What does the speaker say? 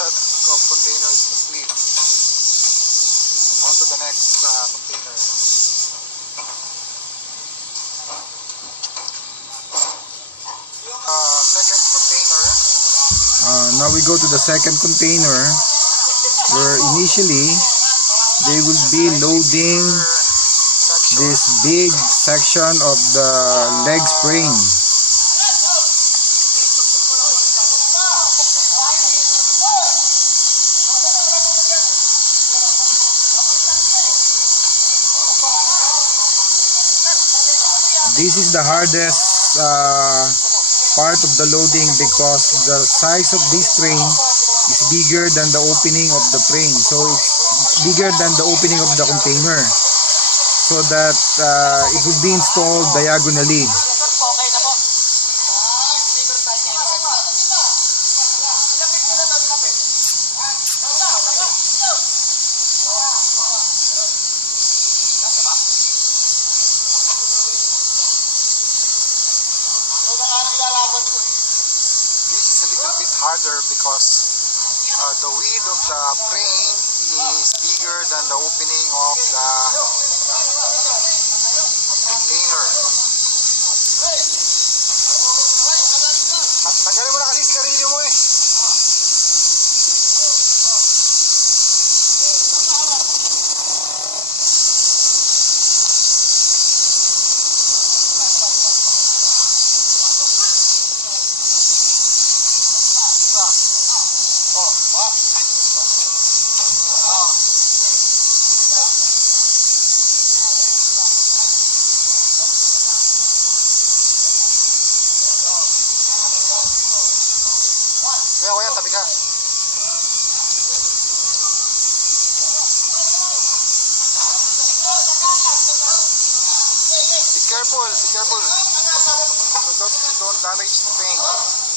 set of containers complete. On to the next container. Second container. Now we go to the second container, where initially they will be loading this big section of the leg spring. This is the hardest part of the loading because the size of this frame is bigger than the opening of the frame. So it's bigger than the opening of the container, so that it will be installed diagonally. Harder because the width of the frame is bigger than the opening of the container. Tanggalin mo na kasi sigarilyo mo eh. Kuya, tabi ka. Be careful, be careful. So don't damage the frame.